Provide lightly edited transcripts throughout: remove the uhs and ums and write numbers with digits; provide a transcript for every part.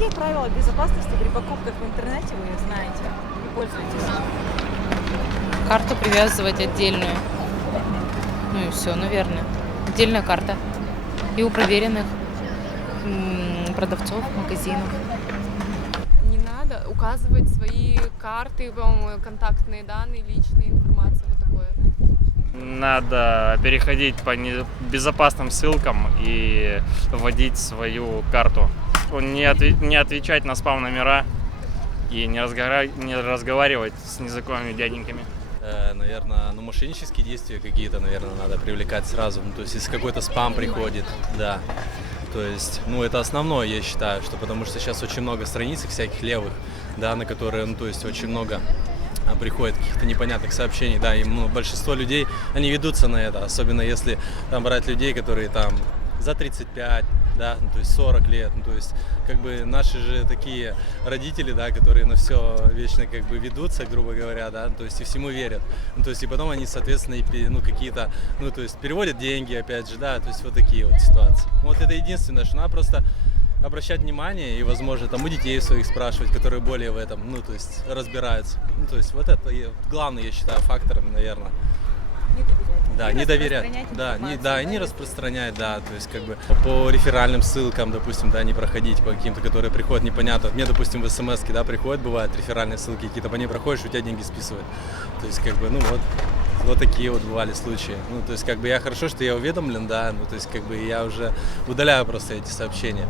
какие правила безопасности при покупках в интернете вы знаете и пользуетесь? Карту привязывать отдельную. Ну и все, наверное. Отдельная карта. И у проверенных продавцов, магазинов. Не надо указывать свои карты, по-моему, контактные данные, личные информации, вот такое. Надо переходить по безопасным ссылкам и вводить свою карту. Не отвечать на спам-номера и не разговаривать с незнакомыми дяденьками. Наверное, мошеннические действия какие-то, наверное, надо привлекать сразу. То есть, если какой-то спам приходит, да. То есть, это основное, я считаю, что потому что сейчас очень много страниц всяких левых, да, на которые, то есть, очень много приходит каких-то непонятных сообщений, да, и большинство людей, они ведутся на это, особенно если там брать людей, которые там за 35, да, то есть 40 лет, то есть как бы наши же такие родители, да, которые на все вечно как бы ведутся, грубо говоря, да, то есть и всему верят, то есть и потом они, соответственно, какие-то, то есть переводят деньги, опять же, да, то есть вот такие вот ситуации. Вот это единственное, что надо просто обращать внимание и, возможно, там у детей своих спрашивать, которые более в этом, то есть разбираются. То есть вот это главный, я считаю, фактор, наверное. Не доверять. Да, не распространять, да, то есть как бы по реферальным ссылкам, допустим, да, не проходить по каким-то, которые приходят непонятно. Мне, допустим, в смс-ке, да, приходят, бывают реферальные ссылки, какие-то по ней проходишь, у тебя деньги списывают. То есть как бы, вот такие вот бывали случаи. То есть как бы я хорошо, что я уведомлен, да, то есть как бы я уже удаляю просто эти сообщения.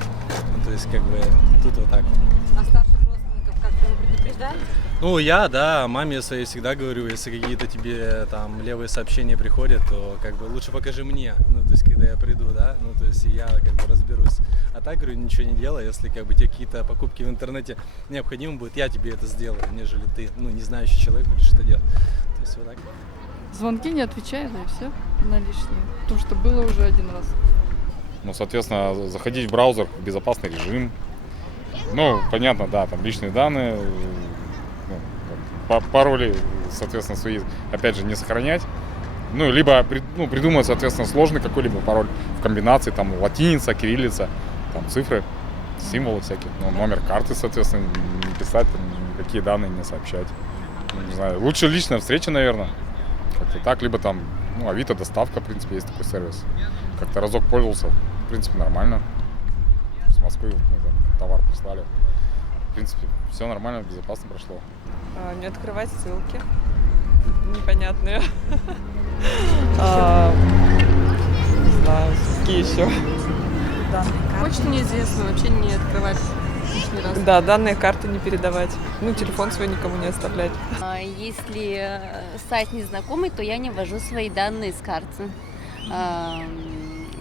То есть как бы тут вот так. А старших родственников как-то вы предупреждаете? Я маме своей всегда говорю, если какие-то тебе там левые сообщения приходят, то как бы лучше покажи мне, то есть когда я приду, да, то есть я как бы разберусь. А так, говорю, ничего не делай, если как бы тебе какие-то покупки в интернете необходимы будут, я тебе это сделаю, нежели ты, не знающий человек, будешь это делать. То есть вот так. Звонки не отвечаю, и все на лишние. Потому что было уже один раз. Соответственно, заходить в браузер в безопасный режим. Понятно, да, там личные данные, пароли, соответственно, свои, опять же, не сохранять. Либо придумать, соответственно, сложный какой-либо пароль в комбинации, там, латиница, кириллица, там, цифры, символы всякие. Номер карты, соответственно, не писать, никакие данные не сообщать. Не знаю, лучше личная встреча, наверное. Как-то так, либо там, Авито доставка, в принципе, есть такой сервис. Как-то разок пользовался, в принципе, нормально. С Москвы товар прислали. В принципе, все нормально, безопасно прошло. Не открывать ссылки непонятные. Не знаю, какие еще. Почту неизвестную вообще не открывать лишний раз. Да, данные карты не передавать. Телефон свой никому не оставлять. Если сайт незнакомый, то я не ввожу свои данные с карты.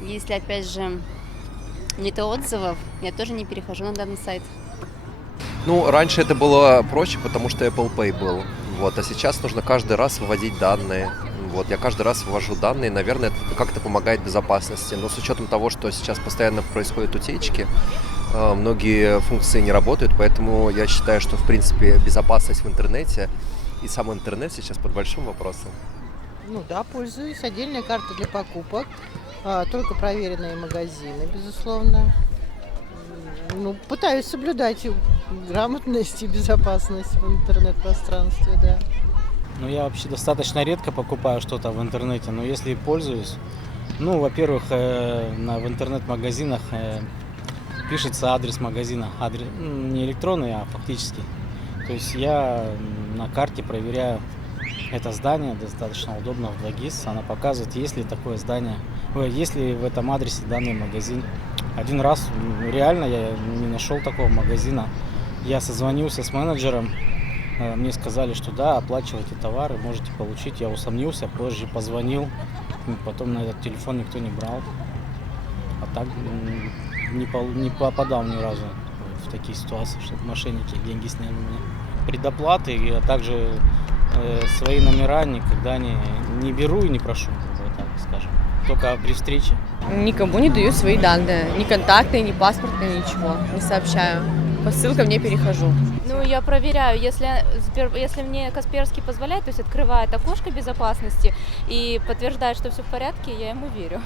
Если, опять же, нет отзывов, я тоже не перехожу на данный сайт. Раньше это было проще, потому что Apple Pay был. А сейчас нужно каждый раз выводить данные. Я каждый раз ввожу данные, наверное, это как-то помогает безопасности. Но с учетом того, что сейчас постоянно происходят утечки, многие функции не работают, поэтому я считаю, что, в принципе, безопасность в интернете и сам интернет сейчас под большим вопросом. Пользуюсь. Отдельная карта для покупок, только проверенные магазины, безусловно. Пытаюсь соблюдать грамотность и безопасность в интернет-пространстве, да. Я вообще достаточно редко покупаю что-то в интернете, но если пользуюсь, во-первых, в интернет-магазинах пишется адрес магазина, адрес не электронный, а фактически. То есть я на карте проверяю это здание, достаточно удобно в 2GIS, она показывает, есть ли такое здание, есть ли в этом адресе данный магазин. Один раз реально я не нашел такого магазина. Я созвонился с менеджером, мне сказали, что да, оплачивайте товары, можете получить. Я усомнился, позже позвонил, потом на этот телефон никто не брал. А так не попадал ни разу в такие ситуации, чтобы мошенники деньги сняли у меня. Предоплаты, а также свои номера никогда не беру и не прошу, вот так скажем. Только при встрече. Никому не даю свои данные, ни контактные, ни паспортные, ничего, не сообщаю. По ссылкам не перехожу. Я проверяю, если мне Касперский позволяет, то есть открывает окошко безопасности и подтверждает, что все в порядке, я ему верю.